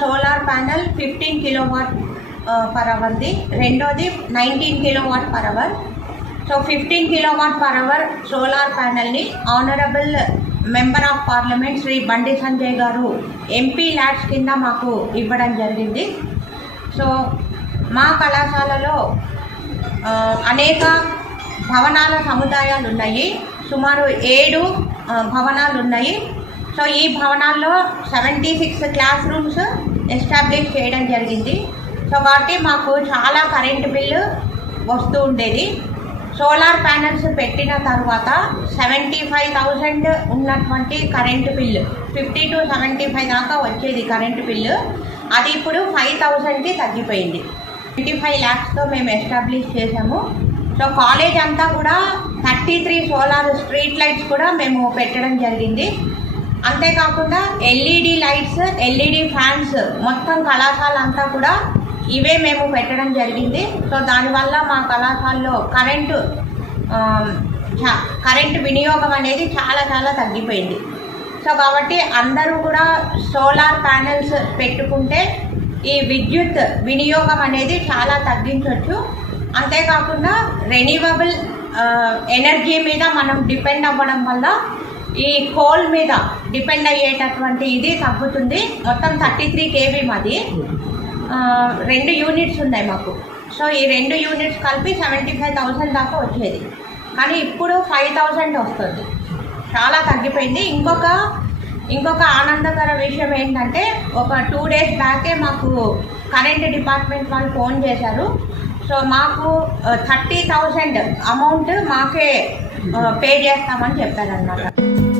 Solar panel fifteen kilowatt per అవర్ది రెండోది nineteen kilowatt per hour so fifteen kilowatt per hour solar ప్యానల్ని honourable member of parliament Shri Bandi Sanjay గారు MP LADS కింద మాకు ఇవ్వడం జరిగింది. So మా కళాశాలలో uh, అనేక భవనాల సముదాయాలు ఉన్నాయి. సుమారు ఏడు uh, భవనాలు ఉన్నాయి. సో ఈ భవనాల్లో seventy six class rooms establish చేయడం జరిగింది. సో కాబట్టి మాకు చాలా కరెంటు బిల్లు వస్తూ ఉండేది. సోలార్ ప్యానల్స్ పెట్టిన తర్వాత సెవెంటీ ఫైవ్ థౌజండ్ ఉన్నటువంటి current bill fifty two seventy five దాకా వచ్చేది కరెంటు బిల్లు అది ఇప్పుడు ఫైవ్ థౌజండ్కి తగ్గిపోయింది. ట్వంటీ ఫైవ్ ల్యాక్స్తో మేము ఎస్టాబ్లిష్ చేసాము సో కాలేజ్ అంతా కూడా thirty three solar street lights కూడా మేము పెట్టడం జరిగింది. అంతేకాకుండా ఎల్ఈడి లైట్స్ ఎల్ఈడి ఫ్యాన్స్ మొత్తం కళాశాల అంతా కూడా ఇవే మేము పెట్టడం జరిగింది. సో దానివల్ల మా కళాశాలలో కరెంటు కరెంటు వినియోగం అనేది చాలా చాలా తగ్గిపోయింది. సో కాబట్టి అందరూ కూడా సోలార్ ప్యానెల్స్ పెట్టుకుంటే ఈ విద్యుత్ వినియోగం అనేది చాలా తగ్గించవచ్చు అంతేకాకుండా రెన్యూవబుల్ ఎనర్జీ మీద మనం డిపెండ్ అవ్వడం వల్ల ఈ కోల్ మీద డిపెండ్ అయ్యేటటువంటి ఇది తగ్గుతుంది. మొత్తం థర్టీ త్రీ కేవీ మాది రెండు యూనిట్స్ ఉన్నాయి మాకు. సో ఈ రెండు యూనిట్స్ కలిపి సెవెంటీ ఫైవ్ థౌసండ్ దాకా వచ్చేది. కానీ ఇప్పుడు ఫైవ్ థౌసండ్ వస్తుంది. చాలా తగ్గిపోయింది. ఇంకొక ఇంకొక ఆనందకర విషయం ఏంటంటే ఒక టూ డేస్ బ్యాకే మాకు కరెంట్ డిపార్ట్మెంట్ వాళ్ళు ఫోన్ చేశారు. సో మాకు థర్టీ థౌజండ్ అమౌంట్ మాకే uh, పే చేస్తామని చెప్పారన్నమాట.